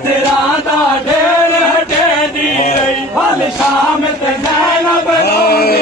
पत्थरां दा ढेर हटेंदी रही हल शाम ते ज़ैनब रोंदी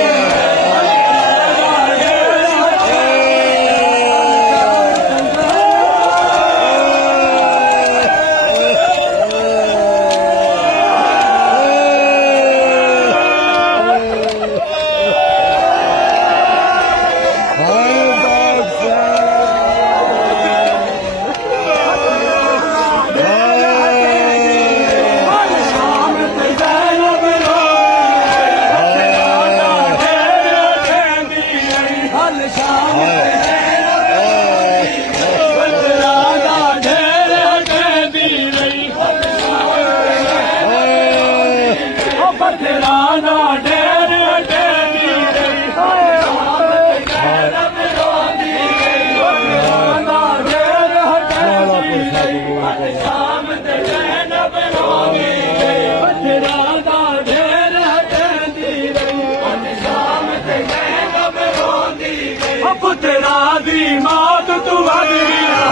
पुत्रा दी मौत तू वध गया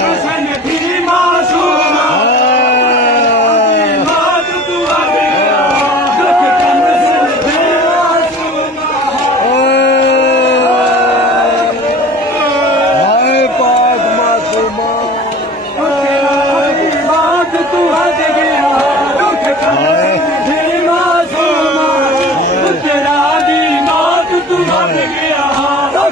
हुसैन दी मासूम मौत तू वध गया दुख हुसैन दी मासूम हाय पाक मासूम पुत्रा दी मौत तू वध गया दुख हुसैन दी मासूम पुत्रा दी मौत तू वध गया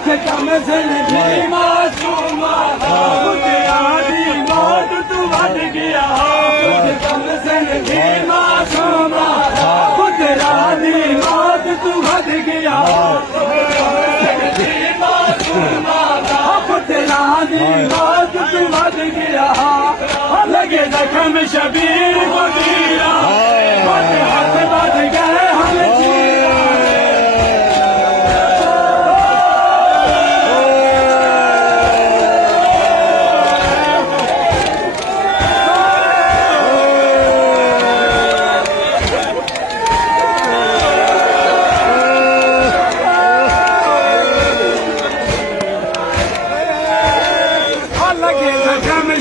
कम ज़िंदगी मासूमा पुत्रा दी मौत तू वध गया कम ज़िंदगी मासूमा पुत्रा दी मौत तू वध गया पुत्रा दी मौत तू वध गया लगे जख्म शबीर को दीरा हाथ बच गए हम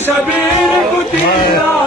शबीर को तीरा